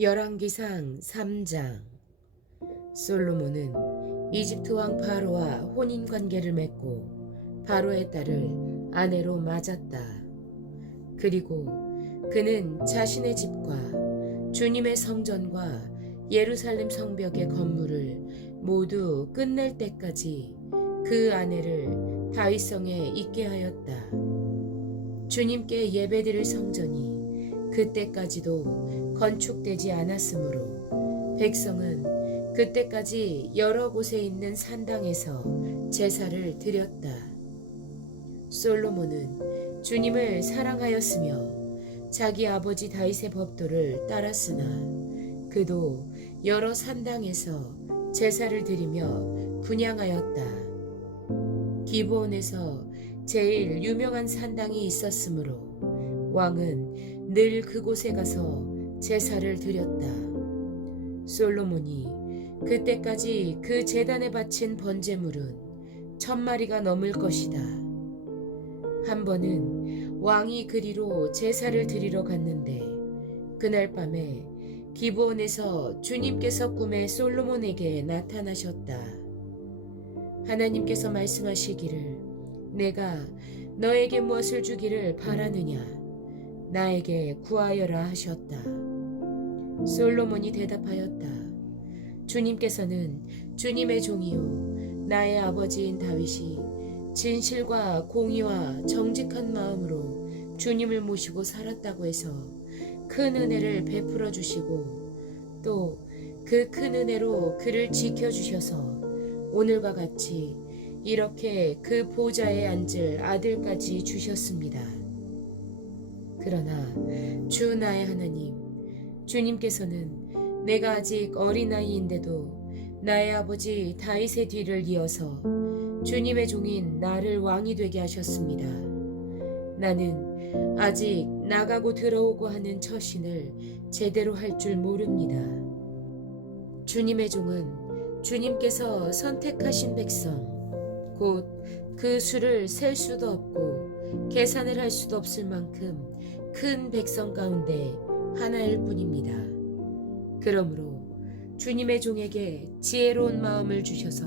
열왕기상 3장. 솔로몬은 이집트 왕 바로와 혼인 관계를 맺고 바로의 딸을 아내로 맞았다. 그리고 그는 자신의 집과 주님의 성전과 예루살렘 성벽의 건물을 모두 끝낼 때까지 그 아내를 다윗성에 있게 하였다. 주님께 예배드릴 성전이 그때까지도 건축되지 않았으므로 백성은 그때까지 여러 곳에 있는 산당에서 제사를 드렸다. 솔로몬은 주님을 사랑하였으며 자기 아버지 다윗의 법도를 따랐으나 그도 여러 산당에서 제사를 드리며 분향하였다. 기브온에서 제일 유명한 산당이 있었으므로 왕은 늘 그곳에 가서 제사를 드렸다. 솔로몬이 그때까지 그 제단에 바친 번제물은 1000마리가 넘을 것이다. 한 번은 왕이 그리로 제사를 드리러 갔는데 그날 밤에 기브온에서 주님께서 꿈에 솔로몬에게 나타나셨다. 하나님께서 말씀하시기를 내가 너에게 무엇을 주기를 바라느냐 나에게 구하여라 하셨다. 솔로몬이 대답하였다. 주님께서는 주님의 종이요 나의 아버지인 다윗이 진실과 공의와 정직한 마음으로 주님을 모시고 살았다고 해서 큰 은혜를 베풀어 주시고 또 그 큰 은혜로 그를 지켜주셔서 오늘과 같이 이렇게 그 보좌에 앉을 아들까지 주셨습니다. 그러나 주 나의 하나님, 주님께서는 내가 아직 어린아이인데도 나의 아버지 다윗의 뒤를 이어서 주님의 종인 나를 왕이 되게 하셨습니다. 나는 아직 나가고 들어오고 하는 처신을 제대로 할 줄 모릅니다. 주님의 종은 주님께서 선택하신 백성, 곧 그 수를 셀 수도 없고 계산을 할 수도 없을 만큼 큰 백성 가운데 하나일 뿐입니다. 그러므로 주님의 종에게 지혜로운 마음을 주셔서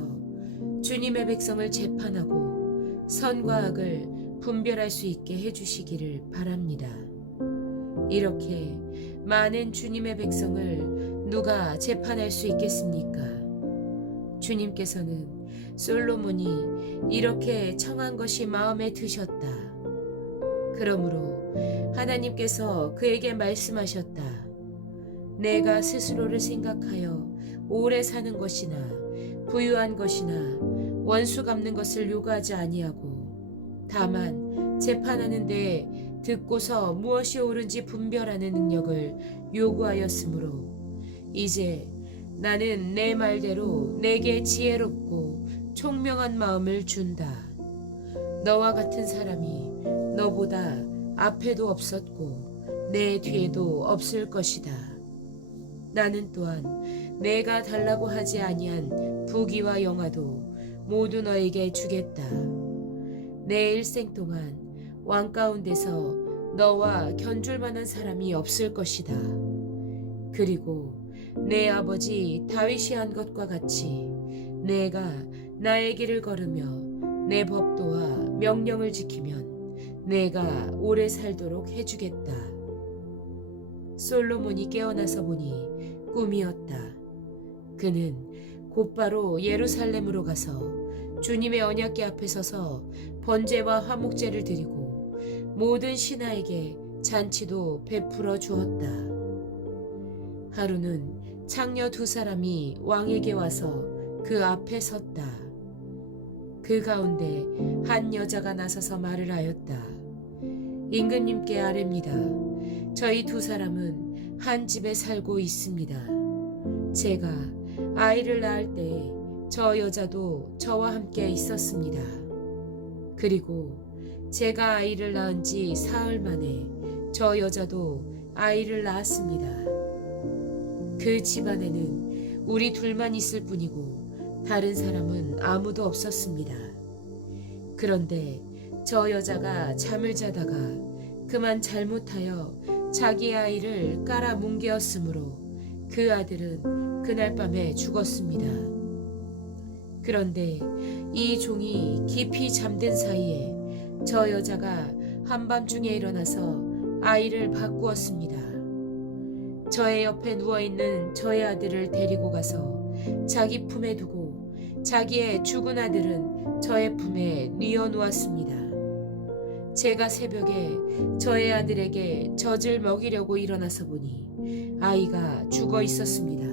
주님의 백성을 재판하고 선과 악을 분별할 수 있게 해주시기를 바랍니다. 이렇게 많은 주님의 백성을 누가 재판할 수 있겠습니까? 주님께서는 솔로몬이 이렇게 청한 것이 마음에 드셨다. 그러므로 하나님께서 그에게 말씀하셨다. 내가 스스로를 생각하여 오래 사는 것이나 부유한 것이나 원수 갚는 것을 요구하지 아니하고 다만 재판하는 데 듣고서 무엇이 옳은지 분별하는 능력을 요구하였으므로 이제 나는 내 말대로 내게 지혜롭고 총명한 마음을 준다. 너와 같은 사람이 너보다 앞에도 없었고 내 뒤에도 없을 것이다. 나는 또한 내가 달라고 하지 아니한 부귀와 영화도 모두 너에게 주겠다. 내 일생 동안 왕 가운데서 너와 견줄 만한 사람이 없을 것이다. 그리고 내 아버지 다윗이 한 것과 같이 내가 나의 길을 걸으며 내 법도와 명령을 지키면 내가 오래 살도록 해주겠다. 솔로몬이 깨어나서 보니 꿈이었다. 그는 곧바로 예루살렘으로 가서 주님의 언약궤 앞에 서서 번제와 화목제를 드리고 모든 신하에게 잔치도 베풀어 주었다. 하루는 창녀 2사람이 왕에게 와서 그 앞에 섰다. 그 가운데 한 여자가 나서서 말을 하였다. 임금님께 아뢰입니다. 저희 2사람은 한 집에 살고 있습니다. 제가 아이를 낳을 때 저 여자도 저와 함께 있었습니다. 그리고 제가 아이를 낳은 지 사흘 만에 저 여자도 아이를 낳았습니다. 그 집안에는 우리 둘만 있을 뿐이고 다른 사람은 아무도 없었습니다. 그런데 저 여자가 잠을 자다가 그만 잘못하여 자기 아이를 깔아 뭉개었으므로 그 아들은 그날 밤에 죽었습니다. 그런데 이 종이 깊이 잠든 사이에 저 여자가 한밤중에 일어나서 아이를 바꾸었습니다. 저의 옆에 누워있는 저의 아들을 데리고 가서 자기 품에 두고 자기의 죽은 아들은 저의 품에 뉘어 놓았습니다. 제가 새벽에 저의 아들에게 젖을 먹이려고 일어나서 보니 아이가 죽어 있었습니다.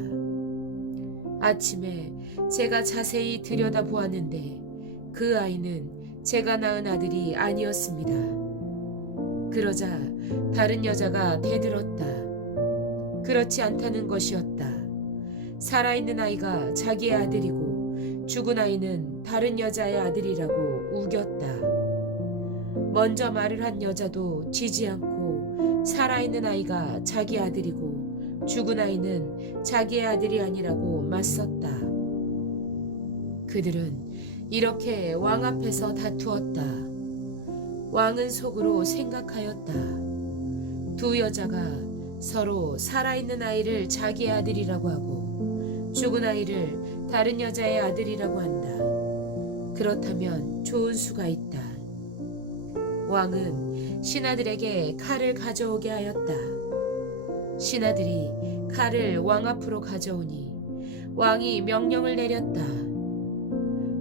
아침에 제가 자세히 들여다보았는데 그 아이는 제가 낳은 아들이 아니었습니다. 그러자 다른 여자가 대들었다. 그렇지 않다는 것이었다. 살아있는 아이가 자기의 아들이고 죽은 아이는 다른 여자의 아들이라고 우겼다. 먼저 말을 한 여자도 지지 않고 살아있는 아이가 자기 아들이고 죽은 아이는 자기의 아들이 아니라고 맞섰다. 그들은 이렇게 왕 앞에서 다투었다. 왕은 속으로 생각하였다. 두 여자가 서로 살아있는 아이를 자기의 아들이라고 하고 죽은 아이를 다른 여자의 아들이라고 한다. 그렇다면 좋은 수가 있다. 왕은 신하들에게 칼을 가져오게 하였다. 신하들이 칼을 왕 앞으로 가져오니 왕이 명령을 내렸다.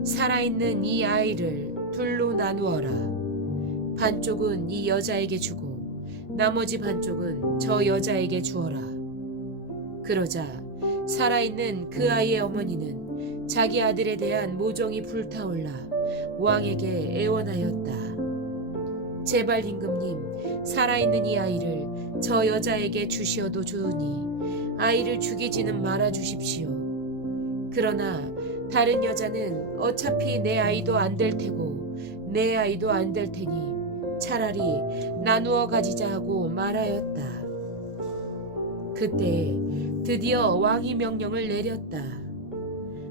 살아있는 이 아이를 둘로 나누어라. 반쪽은 이 여자에게 주고 나머지 반쪽은 저 여자에게 주어라. 그러자 살아있는 그 아이의 어머니는 자기 아들에 대한 모종이 불타올라 왕에게 애원하였다. 제발 임금님, 살아있는 이 아이를 저 여자에게 주시어도 좋으니 아이를 죽이지는 말아 주십시오. 그러나 다른 여자는 어차피 내 아이도 안 될 테고 내 아이도 안 될 테니 차라리 나누어 가지자 하고 말하였다. 그때 드디어 왕이 명령을 내렸다.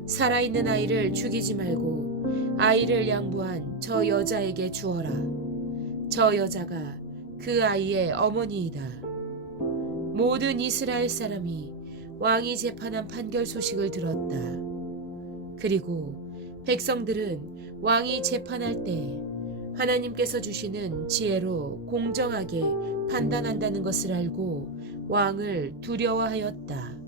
살아있는 아이를 죽이지 말고 아이를 양보한 저 여자에게 주어라. 저 여자가 그 아이의 어머니이다. 모든 이스라엘 사람이 왕이 재판한 판결 소식을 들었다. 그리고 백성들은 왕이 재판할 때 하나님께서 주시는 지혜로 공정하게 판단한다는 것을 알고 왕을 두려워하였다.